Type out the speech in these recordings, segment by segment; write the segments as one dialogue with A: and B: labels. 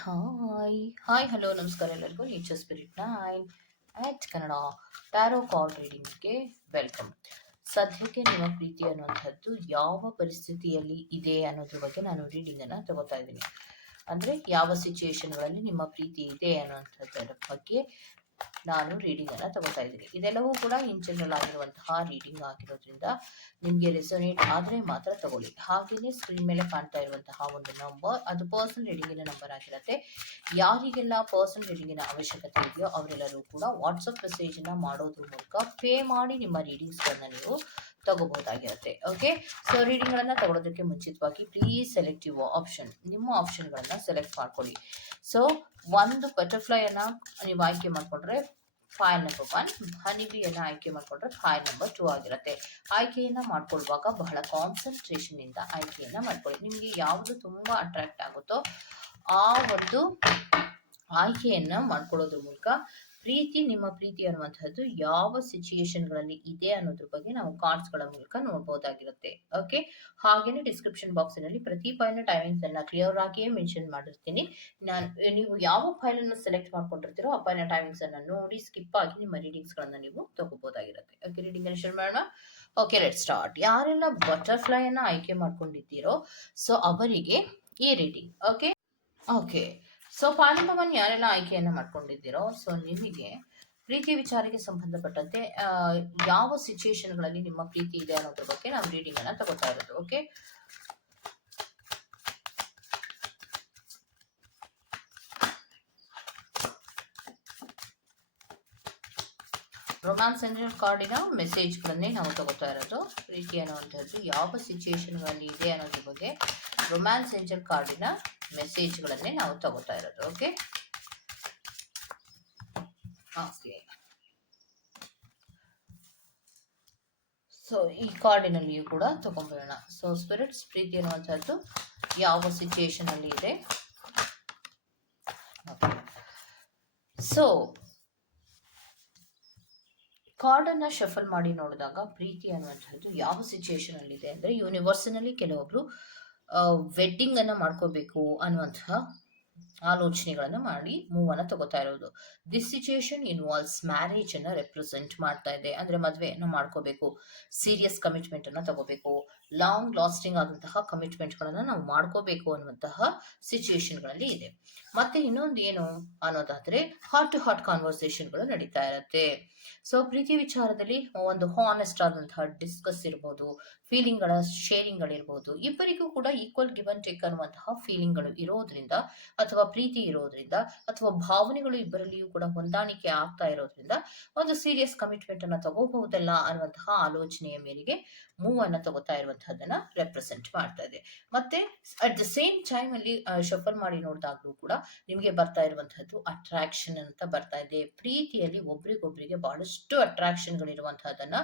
A: Hi hi hello ನಮಸ್ಕಾರ ಎಲ್ಲರಿಗೂ. Nature spirit nine at Kannada tarot card ರೀಡಿಂಗ್ಗೆ welcome ಸದ್ಯಕ್ಕೆ ನಿಮ್ಮ ಪ್ರೀತಿ ಅನ್ನುವಂಥದ್ದು ಯಾವ ಪರಿಸ್ಥಿತಿಯಲ್ಲಿ ಇದೆ ಅನ್ನೋದ್ರ ಬಗ್ಗೆ ನಾನು ರೀಡಿಂಗನ್ನು ತಗೋತಾ ಇದ್ದೀನಿ. ಅಂದರೆ ಯಾವ ಸಿಚುಯೇಷನ್ಗಳಲ್ಲಿ ನಿಮ್ಮ ಪ್ರೀತಿ ಇದೆ ಅನ್ನುವಂಥದ್ದರ ಬಗ್ಗೆ ನಾನು ರೀಡಿಂಗ್ ಅನ್ನ ತಗೋತಾ ಇದ್ದೀನಿ. ಇದೆಲ್ಲವೂ ಕೂಡ ಇನ್ ಜನರಲ್ ಆಗಿರುವಂತಹ ರೀಡಿಂಗ್ ಆಗಿರೋದ್ರಿಂದ ನಿಮಗೆ ರೆಸೊನೇಟ್ ಆದರೆ ಮಾತ್ರ ತಗೊಳ್ಳಿ. ಹಾಗೆಯೇ ಸ್ಕ್ರೀನ್ ಮೇಲೆ ಕಾಣ್ತಾ ಇರುವಂತಹ ಒಂದು ನಂಬರ್ ಅದು ಪರ್ಸನ್ ರೀಡಿಂಗಿನ ನಂಬರ್ ಆಗಿರುತ್ತೆ. ಯಾರಿಗೆಲ್ಲ ಪರ್ಸನ್ ರೀಡಿಂಗಿನ ಅವಶ್ಯಕತೆ ಇದೆಯೋ ಅವರೆಲ್ಲರೂ ಕೂಡ ವಾಟ್ಸಪ್ ಮೆಸೇಜನ್ನು ಮಾಡೋದ್ರ ಮೂಲಕ ಪೇ ಮಾಡಿ ನಿಮ್ಮ ರೀಡಿಂಗ್ಸ್ಗಳನ್ನು ನೀವು ತಗೋಬಹುದಾಗಿರುತ್ತೆ. ಓಕೆ ಸೊ ರೀಡಿಂಗ್ಗಳನ್ನು ತಗೊಳೋದಕ್ಕೆ ಮುಂಚಿತವಾಗಿ ಪ್ಲೀಸ್ ಸೆಲೆಕ್ಟಿವ್ ಆಪ್ಷನ್ ನಿಮ್ಮ ಆಪ್ಷನ್ಗಳನ್ನು ಸೆಲೆಕ್ಟ್ ಮಾಡ್ಕೊಳ್ಳಿ. ಸೊ ಒಂದು ಬಟರ್ಫ್ಲೈಯನ್ನು ನೀವು ಆಯ್ಕೆ ಮಾಡಿಕೊಂಡ್ರೆ ಫೈಲ್ ನಂಬರ್ ಒನ್ ಹನಿಬಿಯನ್ನು ಆಯ್ಕೆ ಮಾಡಿಕೊಂಡ್ರೆ ಫೈಲ್ ನಂಬರ್ ಟೂ ಆಗಿರುತ್ತೆ. ಆಯ್ಕೆಯನ್ನು ಮಾಡ್ಕೊಳ್ಳುವಾಗ ಬಹಳ ಕಾನ್ಸಂಟ್ರೇಷನ್ ಇಂದ ಆಯ್ಕೆಯನ್ನು ಮಾಡ್ಕೊಳ್ಳಿ. ನಿಮಗೆ ಯಾವುದು ತುಂಬ ಅಟ್ರಾಕ್ಟ್ ಆಗುತ್ತೋ ಆ ಒಂದು ಆಯ್ಕೆಯನ್ನು ಮಾಡ್ಕೊಳ್ಳೋದ್ರ ಮೂಲಕ ಪ್ರೀತಿ, ನಿಮ್ಮ ಪ್ರೀತಿ ಅನ್ನುವಂಥದ್ದು ಯಾವ ಸಿಚುಯೇಷನ್ಗಳಲ್ಲಿ ಇದೆ ಅನ್ನೋದ್ರ ಬಗ್ಗೆ ನಾವು ಕಾರ್ಡ್ಸ್ಗಳ ಮೂಲಕ ನೋಡ್ಬೋದಾಗಿರುತ್ತೆ ಓಕೆ ಹಾಗೇನೆ ಡಿಸ್ಕ್ರಿಪ್ಷನ್ ಬಾಕ್ಸಿನಲ್ಲಿ ಪ್ರತಿ ಫೈಲ್ನ ಟೈಮಿಂಗ್ಸ್ ಅನ್ನ ಕ್ಲಿಯರ್ ಆಗಿಯೇ ಮೆನ್ಷನ್ ಮಾಡಿರ್ತೀನಿ. ನಾನು, ನೀವು ಯಾವ ಫೈಲ್ ಅನ್ನು ಸೆಲೆಕ್ಟ್ ಮಾಡ್ಕೊಂಡಿರ್ತೀರೋ ಆ ಫೈಲ್ನ ಟೈಮಿಂಗ್ಸ್ ಅನ್ನ ನೋಡಿ ಸ್ಕಿಪ್ ಆಗಿ ನಿಮ್ಮ ರೀಡಿಂಗ್ಸ್ ಗಳನ್ನ ನೀವು ತಗೋಬಹುದಾಗಿರುತ್ತೆ. ಓಕೆ ರೀಡಿಂಗ್ ಶುರು ಮಾಡೋಣ. ಓಕೆ ಲೆಟ್ ಸ್ಟಾರ್ಟ್ ಯಾರೆಲ್ಲ ಬಟರ್ಫ್ಲೈ ಅನ್ನ ಆಯ್ಕೆ ಮಾಡ್ಕೊಂಡಿದ್ದೀರೋ ಸೊ ಅವರಿಗೆ ಈ ರೀಡಿಂಗ್ ಓಕೆ ಓಕೆ ಸೊ ಪಾಲಿಂಗವನ್ನು ಯಾರೆಲ್ಲ ಆಯ್ಕೆಯನ್ನು ಮಾಡ್ಕೊಂಡಿದ್ದೀರೋ ಸೊ ನಿಮಗೆ ಪ್ರೀತಿ ವಿಚಾರಕ್ಕೆ ಸಂಬಂಧಪಟ್ಟಂತೆ ಯಾವ ಸಿಚುಯೇಷನ್ಗಳಲ್ಲಿ ನಿಮ್ಮ ಪ್ರೀತಿ ಇದೆ ಅನ್ನೋದ್ರ ಬಗ್ಗೆ ನಾವು ರೀಡಿಂಗ್ ಅನ್ನ ತಗೋತಾ ಇರೋದು ಓಕೆ ರೊಮ್ಯಾನ್ಸ್ ಎಂಜಲ್ ಕಾರ್ಡಿನ ಮೆಸೇಜ್ಗಳನ್ನೇ ನಾವು ತಗೋತಾ ಇರೋದು, ಪ್ರೀತಿ ಅನ್ನುವಂಥದ್ದು ಯಾವ ಸಿಚುಯೇಷನ್ಗಳಲ್ಲಿ ಇದೆ ಅನ್ನೋದ್ರ ಬಗ್ಗೆ ರೊಮ್ಯಾನ್ಸ್ ಎಂಜಲ್ ಕಾರ್ಡಿನ ಮೆಸೇಜ್ಗಳನ್ನೇ ನಾವು ತಗೋತಾ ಇರೋದು ಓಕೆ ಓಕೆ ಸೊ ಈ ಕಾರ್ಡಿನಲ್ಲಿಯೂ ಕೂಡ ತಗೊಂಡ್ಬಿಡೋಣ. ಸೊ ಸ್ಪಿರಿಟ್ಸ್ ಪ್ರೀತಿ ಅನ್ನುವಂಥದ್ದು ಯಾವ ಸಿಚುಯೇಷನ್ ಅಲ್ಲಿ ಇದೆ? ಸೊ ಕಾರ್ಡನ್ನು ಶಫಲ್ ಮಾಡಿ ನೋಡಿದಾಗ ಪ್ರೀತಿ ಅನ್ನುವಂಥದ್ದು ಯಾವ ಸಿಚುಯೇಷನ್ ಅಲ್ಲಿ ಇದೆ ಅಂದ್ರೆ ಯೂನಿವರ್ಸಿನಲ್ಲಿ ಕೆಲವೊಬ್ರು ವೆಡ್ಡಿಂಗ್ ಅನ್ನ ಮಾಡ್ಕೋಬೇಕು ಅನ್ನುವಂತಹ ಆಲೋಚನೆಗಳನ್ನ ಮಾಡಿ ಮೂವ್ ಅನ್ನ ತಗೋತಾ ಇರೋದು. ದಿಸ್ ಸಿಚುಯೇಷನ್ ಇನ್ವಾಲ್ವ್ಸ್ ಮ್ಯಾರೇಜ್ ಅನ್ನ ರೆಪ್ರೆಸೆಂಟ್ ಮಾಡ್ತಾ ಇದೆ. ಅಂದ್ರೆ ಮದುವೆಯನ್ನ ಮಾಡ್ಕೋಬೇಕು. ಸೀರಿಯಸ್ ಕಮಿಟ್ಮೆಂಟ್ ಅನ್ನ ತಗೋಬೇಕು. ಲಾಂಗ್ ಲಾಸ್ಟಿಂಗ್ ಆದಂತಹ ಕಮಿಟ್ಮೆಂಟ್ ಗಳನ್ನ ನಾವು ಮಾಡ್ಕೋಬೇಕು ಅನ್ನುವಂತಹ ಸಿಚುಯೇಷನ್ಗಳಲ್ಲಿ ಇದೆ. ಮತ್ತೆ ಇನ್ನೊಂದು ಏನು ಅನ್ನೋದಾದ್ರೆ ಹಾರ್ಟ್ ಟು ಹಾಟ್ ಕಾನ್ವರ್ಸೇಷನ್ಗಳು ನಡೀತಾ ಇರುತ್ತೆ. ಸೊ ಪ್ರೀತಿ ವಿಚಾರದಲ್ಲಿ ಒಂದು ಹಾನೆಸ್ಟ್ ಆದಂತಹ ಡಿಸ್ಕಸ್ ಇರ್ಬೋದು. ಫೀಲಿಂಗ್ಗಳ ಶೇರಿಂಗ್ ಗಳಿರ್ಬೋದು. ಇಬ್ಬರಿಗೂ ಕೂಡ ಈಕ್ವಲ್ ಗಿವನ್ ಟೇಕ್ ಅನ್ನುವಂತಹ ಫೀಲಿಂಗ್ಗಳು ಇರೋದ್ರಿಂದ ಅಥವಾ ಪ್ರೀತಿ ಇರೋದ್ರಿಂದ ಅಥವಾ ಭಾವನೆಗಳು ಇಬ್ಬರಲ್ಲಿಯೂ ಕೂಡ ಹೊಂದಾಣಿಕೆ ಆಗ್ತಾ ಇರೋದ್ರಿಂದ ಒಂದು ಸೀರಿಯಸ್ ಕಮಿಟ್ಮೆಂಟ್ ಅನ್ನ ತಗೋಬಹುದಲ್ಲ ಅನ್ನುವಂತಹ ಆಲೋಚನೆಯ ಮೇರೆಗೆ ಮೂವ್ ಅನ್ನ ತಗೋತಾ ಇರುವಂತಹದನ್ನ ರೆಪ್ರೆಸೆಂಟ್ ಮಾಡ್ತಾ ಇದೆ. ಮತ್ತೆ ಅಟ್ ದ ಸೇಮ್ ಟೈಮ್ ಅಲ್ಲಿ ಶಫಲ್ ಮಾಡಿ ನೋಡಿದಾಗ್ಲೂ ಕೂಡ ನಿಮಗೆ ಬರ್ತಾ ಇರುವಂತಹದ್ದು ಅಟ್ರಾಕ್ಷನ್ ಅಂತ ಬರ್ತಾ ಇದೆ. ಪ್ರೀತಿಯಲ್ಲಿ ಒಬ್ರಿಗೊಬ್ರಿಗೆ ಬಹಳಷ್ಟು ಅಟ್ರಾಕ್ಷನ್ ಗಳಿರುವಂತಹದನ್ನ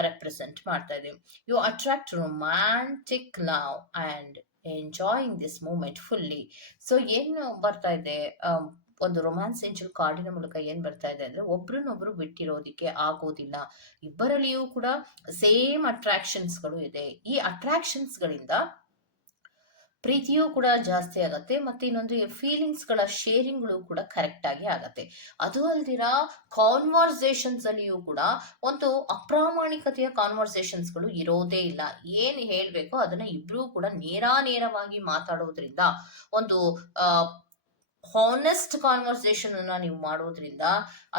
A: ರೆಪ್ರೆಸೆಂಟ್ ಮಾಡ್ತಾ ಇದೆ. You attract romantic love and enjoying this moment fully so ಏನು ಬರ್ತಾ ಇದೆ? ಒಂದು ರೊಮ್ಯಾನ್ಸ್ ಏಂಜಲ್ ಕಾರ್ಡಿನ ಮೂಲಕ ಏನ್ ಬರ್ತಾ ಇದೆ ಅಂದ್ರೆ ಒಬ್ರನ್ನೊಬ್ರು ಬಿಟ್ಟಿರೋದಿಕ್ಕೆ ಆಗೋದಿಲ್ಲ. ಇಬ್ಬರಲ್ಲಿಯೂ ಕೂಡ ಸೇಮ್ ಅಟ್ರಾಕ್ಷನ್ಸ್ಗಳು ಇದೆ. ಈ ಅಟ್ರಾಕ್ಷನ್ಸ್ ಗಳಿಂದ ಪ್ರೀತಿಯೂ ಕೂಡ ಜಾಸ್ತಿ ಆಗತ್ತೆ ಮತ್ತೆ ಇನ್ನೊಂದು ಫೀಲಿಂಗ್ಸ್ಗಳ ಶೇರಿಂಗ್ಗಳು ಕೂಡ ಕರೆಕ್ಟ್ ಆಗಿ ಆಗತ್ತೆ. ಅದು ಅಲ್ದಿರ ಕಾನ್ವರ್ಸೇಷನ್ಸ್ ಅಲ್ಲಿಯೂ ಕೂಡ ಒಂದು ಅಪ್ರಾಮಾಣಿಕತೆಯ ಕಾನ್ವರ್ಸೇಷನ್ಸ್ಗಳು ಇರೋದೇ ಇಲ್ಲ. ಏನು ಹೇಳಬೇಕೋ ಅದನ್ನ ಇಬ್ರು ಕೂಡ ನೇರ ನೇರವಾಗಿ ಮಾತಾಡೋದ್ರಿಂದ ಒಂದು ಹಾನೆಸ್ಟ್ ಕಾನ್ವರ್ಸೇಷನ್ ಅನ್ನ ನೀವು ಮಾಡೋದ್ರಿಂದ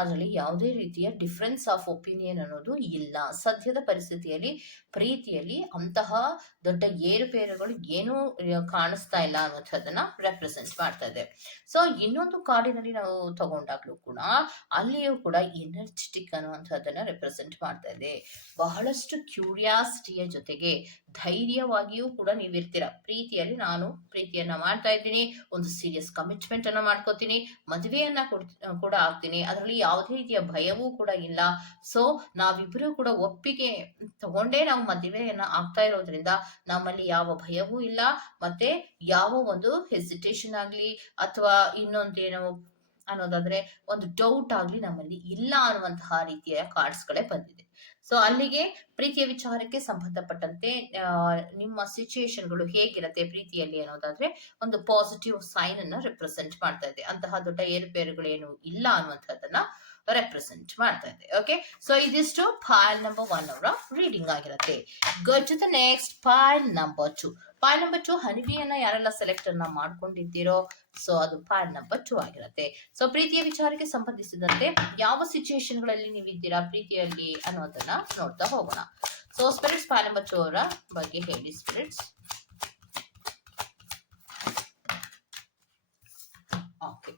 A: ಅದರಲ್ಲಿ ಯಾವುದೇ ರೀತಿಯ ಡಿಫ್ರೆನ್ಸ್ ಆಫ್ ಒಪಿನಿಯನ್ ಅನ್ನೋದು ಇಲ್ಲ. ಸದ್ಯದ ಪರಿಸ್ಥಿತಿಯಲ್ಲಿ, ಪ್ರೀತಿಯಲ್ಲಿ ಅಂತಹ ದೊಡ್ಡ ಏರುಪೇರುಗಳು ಏನೂ ಕಾಣಿಸ್ತಾ ಇಲ್ಲ ಅನ್ನೋದನ್ನ ರೆಪ್ರೆಸೆಂಟ್ ಮಾಡ್ತಾ ಇದೆ. ಸೊ ಇನ್ನೊಂದು ಕಾರ್ಡಿನಲ್ಲಿ ನಾವು ತಗೊಂಡಾಗ್ಲೂ ಕೂಡ ಅಲ್ಲಿಯೂ ಕೂಡ ಎನರ್ಜೆಟಿಕ್ ಅನ್ನುವಂಥದ್ದನ್ನ ರೆಪ್ರೆಸೆಂಟ್ ಮಾಡ್ತಾ ಇದೆ. ಬಹಳಷ್ಟು ಕ್ಯೂರಿಯಾಸಿಟಿಯ ಜೊತೆಗೆ ಧೈರ್ಯವಾಗಿಯೂ ಕೂಡ ನೀವಿರ್ತೀರ. ಪ್ರೀತಿಯಲ್ಲಿ ನಾನು ಪ್ರೀತಿಯನ್ನ ಮಾಡ್ತಾ ಇದ್ದೀನಿ. ಒಂದು ಸೀರಿಯಸ್ ಕಮಿಟ್ಮೆಂಟ್ ಅನ್ನ ಮಾಡ್ಕೋತೀನಿ, ಮದುವೆಯನ್ನ ಕೂಡ ಆಗ್ತೀನಿ. ಅದರಲ್ಲಿ ಯಾವುದೇ ರೀತಿಯ ಭಯವೂ ಕೂಡ ಇಲ್ಲ. ಸೊ ನಾವಿಬ್ಬರೂ ಕೂಡ ಒಪ್ಪಿಗೆ ತಗೊಂಡೇ ನಾವು ಮದುವೆಯನ್ನ ಆಗ್ತಾ ಇರೋದ್ರಿಂದ ನಮ್ಮಲ್ಲಿ ಯಾವ ಭಯವೂ ಇಲ್ಲ. ಮತ್ತೆ ಯಾವ ಒಂದು ಹೆಸಿಟೇಷನ್ ಆಗ್ಲಿ ಅಥವಾ ಇನ್ನೊಂದೇನೋ ಅನ್ನೋದಾದ್ರೆ, ಒಂದು ಡೌಟ್ ಆಗ್ಲಿ ನಮ್ಮಲ್ಲಿ ಇಲ್ಲ ಅನ್ನುವಂತಹ ರೀತಿಯ ಕಾರ್ಡ್ಸ್ ಗಳೇ ಬಂದಿದೆ. ಸೊ ಅಲ್ಲಿಗೆ ಪ್ರೀತಿಯ ವಿಚಾರಕ್ಕೆ ಸಂಬಂಧಪಟ್ಟಂತೆ ನಿಮ್ಮ ಸಿಚುಯೇಷನ್ಗಳು ಹೇಗಿರುತ್ತೆ ಪ್ರೀತಿಯಲ್ಲಿ ಅನ್ನೋದಾದ್ರೆ, ಒಂದು ಪಾಸಿಟಿವ್ ಸೈನ್ ಅನ್ನ ರೆಪ್ರೆಸೆಂಟ್ ಮಾಡ್ತಾ ಇದೆ. ಅಂತಹ ದೊಡ್ಡ ಏರುಪೇರುಗಳೇನು ಇಲ್ಲ ಅನ್ನುವಂಥದ್ದನ್ನ ರೆಪ್ರೆಸೆಂಟ್ ಮಾಡ್ತಾ ಇದೆ. ಓಕೆ ಸೊ ಇದಿಷ್ಟು ಫೈಲ್ ನಂಬರ್ ಒನ್ ಅವರ ರೀಡಿಂಗ್ ಆಗಿರುತ್ತೆ. Go to the next file number two file number two ಹನಿಬಿಯನ್ನ ಯಾರೆಲ್ಲ ಸೆಲೆಕ್ಟ್ ಅನ್ನ ಮಾಡ್ಕೊಂಡಿದ್ದೀರೋ ಸೊ ಅದು ಫೈಲ್ ನಂಬರ್ ಟು ಆಗಿರುತ್ತೆ. ಸೊ ಪ್ರೀತಿಯ ವಿಚಾರಕ್ಕೆ ಸಂಬಂಧಿಸಿದಂತೆ ಯಾವ ಸಿಚುಯೇಷನ್ಗಳಲ್ಲಿ ನೀವು ಇದ್ದೀರಾ ಪ್ರೀತಿಯಲ್ಲಿ ಅನ್ನೋದನ್ನ ನೋಡ್ತಾ ಹೋಗೋಣ. So spirits file number two ಅವರ ಬಗ್ಗೆ ಹೇಳಿ ಸ್ಪಿರಿಟ್ಸ್ ಓಕೆ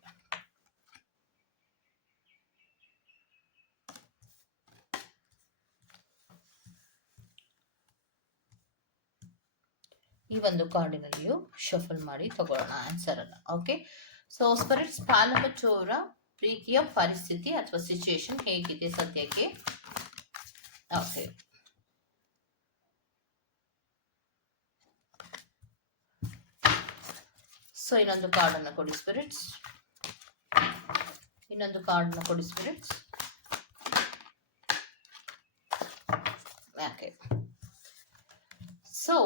A: ಈ ಒಂದು ಕಾರ್ಡಿನಲ್ಲಿಯೂ ಶಫಲ್ ಮಾಡಿ ತಗೊಳ್ಳೋಣ. ಆನ್ಸರ್ ಅನ್ನ. ಓಕೆ ಸೊ ಸ್ಪರಿಟ್ಸ್ ಫೈಲ್ ಚೋರ ಟು ಪ್ರೀತಿಯ ಪರಿಸ್ಥಿತಿ ಅಥವಾ ಸಿಚುಯೇಷನ್ ಹೇಗಿದೆ ಸದ್ಯಕ್ಕೆ? ಓಕೆ ಸೊ ಇನ್ನೊಂದು ಕಾರ್ಡ್ ಅನ್ನು ಕೊಡಿ ಸ್ಪಿರಿಟ್ಸ್ ಇನ್ನೊಂದು ಕಾರ್ಡ್ ಅನ್ನು ಕೊಡಿ ಸ್ಪಿರಿಟ್ಸ್ ಸೊ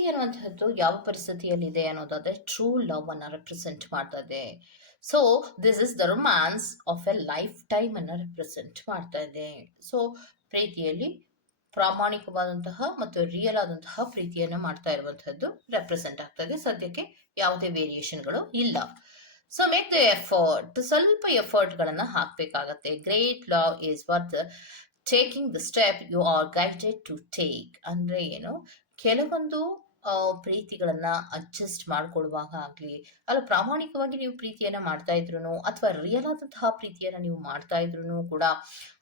A: ಪ್ರೀತಿ ಅನ್ನುವಂಥದ್ದು ಯಾವ ಪರಿಸ್ಥಿತಿಯಲ್ಲಿದೆ ಅನ್ನೋದಾದ್ರೆ ಟ್ರೂ ಲವ್ ಅನ್ನ ರೆಪ್ರೆಸೆಂಟ್ ಮಾಡ್ತಾ ಇದೆ so this is the romance of a lifetime ಅನ್ನ ರೆಪ್ರೆಸೆಂಟ್ ಮಾಡ್ತಾ ಇದೆ ಸೊ ಪ್ರೀತಿಯಲ್ಲಿ ಪ್ರಾಮಾಣಿಕವಾದಂತಹ ಮತ್ತು ರಿಯಲ್ ಆದಂತಹ ಪ್ರೀತಿಯನ್ನ ಮಾಡ್ತಾ ಇರುವಂತಹದ್ದು ರೆಪ್ರೆಸೆಂಟ್ ಆಗ್ತಾ ಇದೆ ಸದ್ಯಕ್ಕೆ ಯಾವುದೇ ವೇರಿಯೇಷನ್ಗಳು ಇಲ್ಲ. ಸೊ ಮೇಕ್ ದ ಎಫರ್ಟ್ ಸ್ವಲ್ಪ ಎಫರ್ಟ್ ಹಾಕಬೇಕಾಗತ್ತೆ. Great love is worth taking the step you are guided to take ಅಂದ್ರೆ ಏನು? ಕೆಲವೊಂದು ಪ್ರೀತಿಗಳನ್ನ ಅಡ್ಜಸ್ಟ್ ಮಾಡ್ಕೊಳ್ಳುವಾಗ ಆಗ್ಲಿ, ಅಲ್ಲ ಪ್ರಾಮಾಣಿಕವಾಗಿ ನೀವು ಪ್ರೀತಿಯನ್ನ ಮಾಡ್ತಾ ಇದ್ರು ಅಥವಾ ರಿಯಲ್ ಆದಂತಹ ಪ್ರೀತಿಯನ್ನ ನೀವು ಮಾಡ್ತಾ ಇದ್ರು ಕೂಡ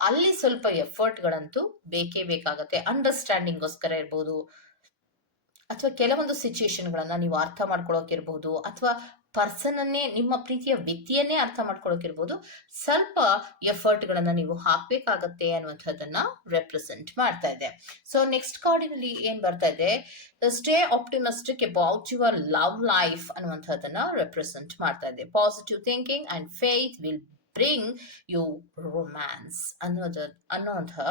A: ಅಲ್ಲಿ ಸ್ವಲ್ಪ ಎಫರ್ಟ್ ಗಳಂತೂ ಬೇಕೇ ಬೇಕಾಗತ್ತೆ. ಅಂಡರ್ಸ್ಟ್ಯಾಂಡಿಂಗ್ಗೋಸ್ಕರ ಇರ್ಬೋದು. ಅಥವಾ ಕೆಲವೊಂದು ಸಿಚುಯೇಷನ್ ಗಳನ್ನ ನೀವು ಅರ್ಥ ಮಾಡ್ಕೊಳ್ಳೋಕಿರ್ಬೋದು ಅಥವಾ ಪರ್ಸನ್ ಅನ್ನೇ ನಿಮ್ಮ ಪ್ರೀತಿಯ ವ್ಯಕ್ತಿಯನ್ನೇ ಅರ್ಥ ಮಾಡ್ಕೊಳ್ಳೋಕಿರ್ಬೋದು ಸ್ವಲ್ಪ ಎಫರ್ಟ್ ಗಳನ್ನ ನೀವು ಹಾಕ್ಬೇಕಾಗತ್ತೆ ಅನ್ನುವಂಥದ್ದನ್ನ ರೆಪ್ರೆಸೆಂಟ್ ಮಾಡ್ತಾ ಇದೆ. ಸೊ ನೆಕ್ಸ್ಟ್ ಕಾರ್ಡಿನಲ್ಲಿ ಏನ್ ಬರ್ತಾ ಇದೆ? Stay optimistic about your love life ಅನ್ನುವಂಥದ್ದನ್ನ ರೆಪ್ರೆಸೆಂಟ್ ಮಾಡ್ತಾ ಇದೆ. Positive thinking and faith will bring you romance ಅನ್ನೋದ ಅನ್ನೋಂತಹ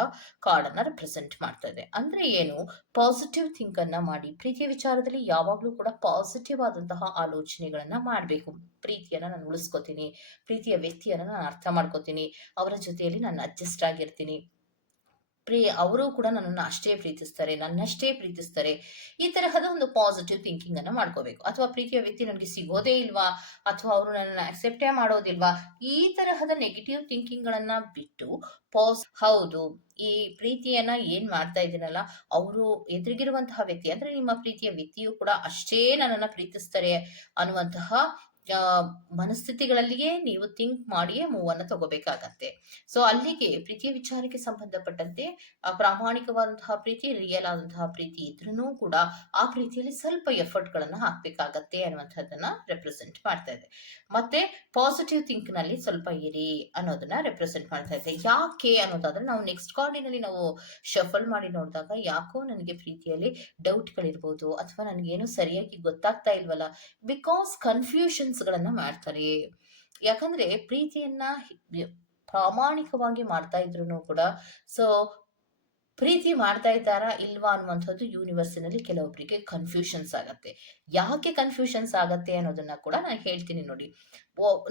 A: ಕಾರ್ಡನ್ನು ರೆಪ್ರೆಸೆಂಟ್ ಮಾಡ್ತದೆ. ಅಂದರೆ ಏನು? ಪಾಸಿಟಿವ್ ಥಿಂಕನ್ನು ಮಾಡಿ, ಪ್ರೀತಿಯ ವಿಚಾರದಲ್ಲಿ ಯಾವಾಗಲೂ ಕೂಡ ಪಾಸಿಟಿವ್ ಆದಂತಹ ಆಲೋಚನೆಗಳನ್ನು ಮಾಡಬೇಕು. ಪ್ರೀತಿಯನ್ನು ನಾನು ಉಳಿಸ್ಕೋತೀನಿ, ಪ್ರೀತಿಯ ವ್ಯಕ್ತಿಯನ್ನು ನಾನು ಅರ್ಥ ಮಾಡ್ಕೋತೀನಿ, ಅವರ ಜೊತೆಯಲ್ಲಿ ನಾನು ಅಡ್ಜಸ್ಟ್ ಆಗಿರ್ತೀನಿ. ಪ್ರೀ, ಅವರು ಕೂಡ ನನ್ನನ್ನು ಅಷ್ಟೇ ಪ್ರೀತಿಸ್ತಾರೆ, ನನ್ನಷ್ಟೇ ಪ್ರೀತಿಸ್ತಾರೆ. ಈ ತರಹದ ಒಂದು ಪಾಸಿಟಿವ್ ಥಿಂಕಿಂಗ್ ಅನ್ನು ಮಾಡ್ಕೋಬೇಕು. ಅಥವಾ ಪ್ರೀತಿಯ ವ್ಯಕ್ತಿ ನನಗೆ ಸಿಗೋದೇ ಇಲ್ವಾ? ಅಥವಾ ಅವರು ನನ್ನನ್ನು ಅಕ್ಸೆಪ್ಟೇ ಮಾಡೋದಿಲ್ವಾ? ಈ ತರಹದ ನೆಗೆಟಿವ್ ಥಿಂಕಿಂಗ್ ಗಳನ್ನ ಬಿಟ್ಟು ಪಾಸ್ ಹೌದು, ಈ ಪ್ರೀತಿಯನ್ನ ಏನ್ ಮಾಡ್ತಾ ಇದ್ದೀನಲ್ಲ, ಅವರು ಎದುರಿಗಿರುವಂತಹ ವ್ಯಕ್ತಿ, ಅಂದ್ರೆ ನಿಮ್ಮ ಪ್ರೀತಿಯ ವ್ಯಕ್ತಿಯು ಕೂಡ ಅಷ್ಟೇ ನನ್ನನ್ನು ಪ್ರೀತಿಸ್ತಾರೆ ಅನ್ನುವಂತಹ ಮನಸ್ಥಿತಿಗಳಲ್ಲಿಯೇ ನೀವು ಥಿಂಕ್ ಮಾಡಿಯೇ ಮೂವ್ ಅನ್ನ ತಗೋಬೇಕಾಗತ್ತೆ. ಸೊ ಅಲ್ಲಿಗೆ ಪ್ರೀತಿಯ ವಿಚಾರಕ್ಕೆ ಸಂಬಂಧಪಟ್ಟಂತೆ ಪ್ರಾಮಾಣಿಕವಾದಂತಹ ಪ್ರೀತಿ ರಿಯಲ್ ಆದಂತಹ ಪ್ರೀತಿ ಇದ್ರೂ ಕೂಡ ಆ ಪ್ರೀತಿಯಲ್ಲಿ ಸ್ವಲ್ಪ ಎಫರ್ಟ್ ಗಳನ್ನ ಹಾಕ್ಬೇಕಾಗತ್ತೆ ಅನ್ನುವಂಥದ್ದನ್ನ ರೆಪ್ರೆಸೆಂಟ್ ಮಾಡ್ತಾ ಇದೆ. ಮತ್ತೆ ಪಾಸಿಟಿವ್ ಥಿಂಕ್ನಲ್ಲಿ ಸ್ವಲ್ಪ ಇರಿ ಅನ್ನೋದನ್ನ ರೆಪ್ರೆಸೆಂಟ್ ಮಾಡ್ತಾ ಇದೆ. ಯಾಕೆ ಅನ್ನೋದಾದ್ರೆ, ನಾವು ನೆಕ್ಸ್ಟ್ ಕಾರ್ಡಿನಲ್ಲಿ ನಾವು ಶಫಲ್ ಮಾಡಿ ನೋಡಿದಾಗ ಯಾಕೋ ನನಗೆ ಪ್ರೀತಿಯಲ್ಲಿ ಡೌಟ್ಗಳಿರ್ಬೋದು ಅಥವಾ ನನಗೇನು ಸರಿಯಾಗಿ ಗೊತ್ತಾಗ್ತಾ ಇಲ್ವಲ್ಲ? ಬಿಕಾಸ್ ಕನ್ಫ್ಯೂಷನ್ಸ್ ಗಳನ್ನ ಮಾಡ್ತಾರೆ. ಯಾಕಂದ್ರೆ ಪ್ರೀತಿಯನ್ನ ಪ್ರಾಮಾಣಿಕವಾಗಿ ಮಾಡ್ತಾ ಇದ್ರು ಕೂಡ ಸೊ ಪ್ರೀತಿ ಮಾಡ್ತಾ ಇದ್ದಾರಾ ಇಲ್ವಾ ಅನ್ನುವಂಥದ್ದು ಯೂನಿವರ್ಸಿನಲ್ಲಿ ಕೆಲವೊಬ್ಬರಿಗೆ ಕನ್ಫ್ಯೂಷನ್ಸ್ ಆಗತ್ತೆ. ಯಾಕೆ ಕನ್ಫ್ಯೂಷನ್ಸ್ ಆಗತ್ತೆ ಅನ್ನೋದನ್ನ ಕೂಡ ನಾನು ಹೇಳ್ತೀನಿ ನೋಡಿ.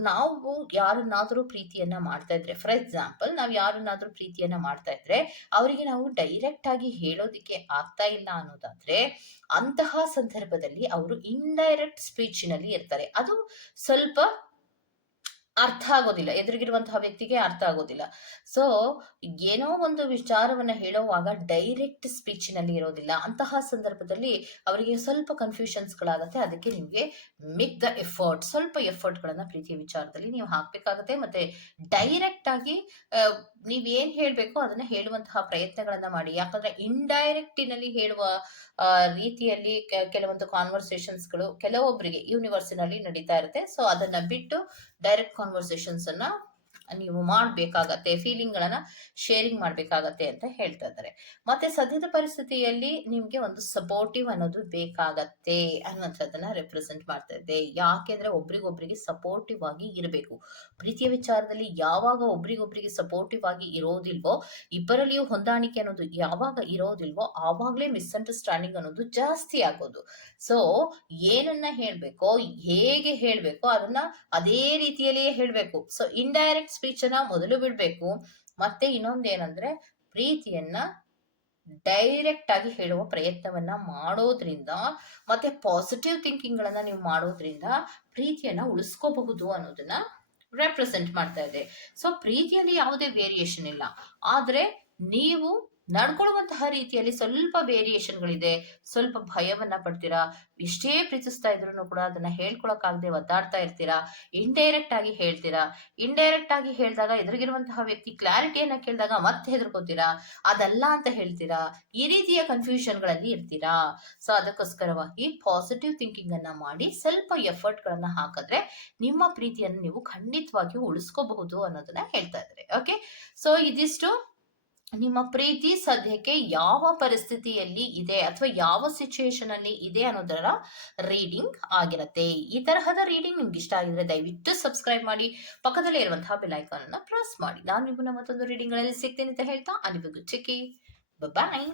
A: ನಾವು ಯಾರನ್ನಾದ್ರೂ ಪ್ರೀತಿಯನ್ನ ಮಾಡ್ತಾ ಇದ್ರೆ ಫಾರ್ ಎಕ್ಸಾಂಪಲ್ ನಾವು ಯಾರನ್ನಾದ್ರೂ ಪ್ರೀತಿಯನ್ನ ಮಾಡ್ತಾ ಇದ್ರೆ, ಅವರಿಗೆ ನಾವು ಡೈರೆಕ್ಟ್ ಆಗಿ ಹೇಳೋದಿಕ್ಕೆ ಆಗ್ತಾ ಇಲ್ಲ ಅನ್ನೋದಾದ್ರೆ, ಅಂತಹ ಸಂದರ್ಭದಲ್ಲಿ ಅವರು ಇಂಡೈರೆಕ್ಟ್ ಸ್ಪೀಚಿನಲ್ಲಿ ಇರ್ತಾರೆ. ಅದು ಸ್ವಲ್ಪ ಅರ್ಥ ಆಗೋದಿಲ್ಲ. ಎದುರಿಗಿರುವಂತಹ ವ್ಯಕ್ತಿಗೆ ಅರ್ಥ ಆಗೋದಿಲ್ಲ. ಸೊ ಏನೋ ಒಂದು ವಿಚಾರವನ್ನ ಹೇಳುವಾಗ ಡೈರೆಕ್ಟ್ ಸ್ಪೀಚಿನಲ್ಲಿ ಇರೋದಿಲ್ಲ. ಅಂತಹ ಸಂದರ್ಭದಲ್ಲಿ ಅವರಿಗೆ ಸ್ವಲ್ಪ ಕನ್ಫ್ಯೂಷನ್ಸ್ ಗಳಾಗತ್ತೆ. ಅದಕ್ಕೆ ನಿಮಗೆ ಮೇಕ್ ದ ಎಫರ್ಟ್ ಸ್ವಲ್ಪ ಎಫರ್ಟ್ ಗಳನ್ನ ಪ್ರೀತಿಯ ವಿಚಾರದಲ್ಲಿ ನೀವು ಹಾಕ್ಬೇಕಾಗತ್ತೆ. ಮತ್ತೆ ಡೈರೆಕ್ಟ್ ಆಗಿ ನೀವೇನ್ ಹೇಳ್ಬೇಕೋ ಅದನ್ನ ಹೇಳುವಂತಹ ಪ್ರಯತ್ನಗಳನ್ನ ಮಾಡಿ. ಯಾಕಂದ್ರೆ ಇಂಡೈರೆಕ್ಟಿನಲ್ಲಿ ಹೇಳುವ ರೀತಿಯಲ್ಲಿ ಕೆಲವೊಂದು ಕಾನ್ವರ್ಸೇಷನ್ಸ್ಗಳು ಕೆಲವೊಬ್ಬರಿಗೆ ಯೂನಿವರ್ಸಿನಲ್ಲಿ ನಡೀತಾ ಇರುತ್ತೆ. ಸೊ ಅದನ್ನ ಬಿಟ್ಟು ಡೈರೆಕ್ಟ್ ಕಾನ್ವರ್ಸೇಷನ್ಸ್ ಅನ್ನ ನೀವು ಮಾಡಬೇಕಾಗತ್ತೆ ಫೀಲಿಂಗ್ಗಳನ್ನ ಶೇರಿಂಗ್ ಮಾಡಬೇಕಾಗತ್ತೆ ಅಂತ ಹೇಳ್ತಾ ಇದ್ದಾರೆ. ಮತ್ತೆ ಸದ್ಯದ ಪರಿಸ್ಥಿತಿಯಲ್ಲಿ ನಿಮ್ಗೆ ಒಂದು ಸಪೋರ್ಟಿವ್ ಅನ್ನೋದು ಬೇಕಾಗತ್ತೆ ಅನ್ನೋಂಥದ್ದನ್ನ ರೆಪ್ರೆಸೆಂಟ್ ಮಾಡ್ತಾ ಇದೆ ಯಾಕೆಂದ್ರೆ ಒಬ್ರಿಗೊಬ್ರಿಗೆ ಸಪೋರ್ಟಿವ್ ಆಗಿ ಇರಬೇಕು. ಪ್ರೀತಿಯ ವಿಚಾರದಲ್ಲಿ ಯಾವಾಗ ಒಬ್ರಿಗೊಬ್ರಿಗೆ ಸಪೋರ್ಟಿವ್ ಆಗಿ ಇರೋದಿಲ್ವೋ, ಇಬ್ಬರಲ್ಲಿಯೂ ಹೊಂದಾಣಿಕೆ ಅನ್ನೋದು ಯಾವಾಗ ಇರೋದಿಲ್ವೋ, ಆವಾಗಲೇ ಮಿಸ್ಅಂಡರ್ಸ್ಟ್ಯಾಂಡಿಂಗ್ ಅನ್ನೋದು ಜಾಸ್ತಿ ಆಗೋದು. ಸೊ ಏನನ್ನ ಹೇಳ್ಬೇಕೋ, ಹೇಗೆ ಹೇಳ್ಬೇಕೋ, ಅದನ್ನ ಅದೇ ರೀತಿಯಲ್ಲಿಯೇ ಹೇಳ್ಬೇಕು. ಸೊ ಇಂಡೈರೆಕ್ಟ್ ಸ್ಪೀಚ್ ಅನ್ನ ಮೊದಲು ಬಿಡ್ಬೇಕು. ಮತ್ತೆ ಇನ್ನೊಂದೇನಂದ್ರೆ, ಪ್ರೀತಿಯನ್ನ ಡೈರೆಕ್ಟ್ ಆಗಿ ಹೇಳುವ ಪ್ರಯತ್ನವನ್ನ ಮಾಡೋದ್ರಿಂದ, ಮತ್ತೆ ಪಾಸಿಟಿವ್ ಥಿಂಕಿಂಗ್ ಗಳನ್ನ ನೀವು ಮಾಡೋದ್ರಿಂದ ಪ್ರೀತಿಯನ್ನ ಉಳಿಸ್ಕೋಬಹುದು ಅನ್ನೋದನ್ನ ರೆಪ್ರೆಸೆಂಟ್ ಮಾಡ್ತಾ ಇದೆ. ಸೊ ಪ್ರೀತಿಯಲ್ಲಿ ಯಾವುದೇ ವೇರಿಯೇಷನ್ ಇಲ್ಲ. ಆದ್ರೆ, ನೀವು ನಡ್ಕೊಳ್ಳುವಂತಹ ರೀತಿಯಲ್ಲಿ ಸ್ವಲ್ಪ ವೇರಿಯೇಷನ್ಗಳಿದೆ ಸ್ವಲ್ಪ ಭಯವನ್ನ ಪಡ್ತೀರಾ? ಎಷ್ಟೇ ಪ್ರೀತಿಸ್ತಾ ಇದ್ರು ಕೂಡ ಅದನ್ನ ಹೇಳ್ಕೊಳಕ್ಕಾಗದೆ ಒದ್ದಾಡ್ತಾ ಇರ್ತೀರಾ? ಇಂಡೈರೆಕ್ಟ್ ಆಗಿ ಹೇಳ್ತೀರಾ? ಇಂಡೈರೆಕ್ಟ್ ಆಗಿ ಹೇಳಿದಾಗ ಎದುರಿಗಿರುವಂತಹ ವ್ಯಕ್ತಿ ಕ್ಲಾರಿಟಿಯನ್ನ ಕೇಳಿದಾಗ ಮತ್ತೆ ಹೆದರ್ಕೋತೀರಾ? ಅದಲ್ಲ ಅಂತ ಹೇಳ್ತೀರಾ? ಈ ರೀತಿಯ ಕನ್ಫ್ಯೂಷನ್ಗಳಲ್ಲಿ ಇರ್ತೀರಾ? ಸೊ ಅದಕ್ಕೋಸ್ಕರವಾಗಿ ಪಾಸಿಟಿವ್ ಥಿಂಕಿಂಗ್ ಅನ್ನ ಮಾಡಿ ಸ್ವಲ್ಪ ಎಫರ್ಟ್ ಗಳನ್ನ ಹಾಕಿದ್ರೆ ನಿಮ್ಮ ಪ್ರೀತಿಯನ್ನು ನೀವು ಖಂಡಿತವಾಗಿಯೂ ಉಳಿಸ್ಕೋಬಹುದು ಅನ್ನೋದನ್ನ ಹೇಳ್ತಾ ಇದ್ದಾರೆ. ಓಕೆ ಸೊ ಇದಿಷ್ಟು. ನಿಮ್ಮ ಪ್ರೀತಿ ಸದ್ಯಕ್ಕೆ ಯಾವ ಪರಿಸ್ಥಿತಿಯಲ್ಲಿ ಇದೆ ಅಥವಾ ಯಾವ ಸಿಚುಯೇಷನ್ ಅಲ್ಲಿ ಇದೆ ಅನ್ನೋದರ ರೀಡಿಂಗ್ ಆಗಿರುತ್ತೆ. ಈ ತರಹದ ರೀಡಿಂಗ್ ನಿಮ್ಗೆ ಇಷ್ಟ ಆಗಿದ್ರೆ ದಯವಿಟ್ಟು ಸಬ್ಸ್ಕ್ರೈಬ್ ಮಾಡಿ, ಪಕ್ಕದಲ್ಲಿ ಇರುವಂತಹ ಬೆಲ್ ಐಕಾನ್ ಅನ್ನ ಪ್ರೆಸ್ ಮಾಡಿ. ನಾನು ನಿಮ್ಮನ್ನ ಮತ್ತೊಂದು ರೀಡಿಂಗ್ಗಳಲ್ಲಿ ಸಿಗ್ತೇನೆ ಅಂತ ಹೇಳ್ತಾ ಅನಿವಿಗೂ ಚಿಕ್ಕಿ ಬಾಯ್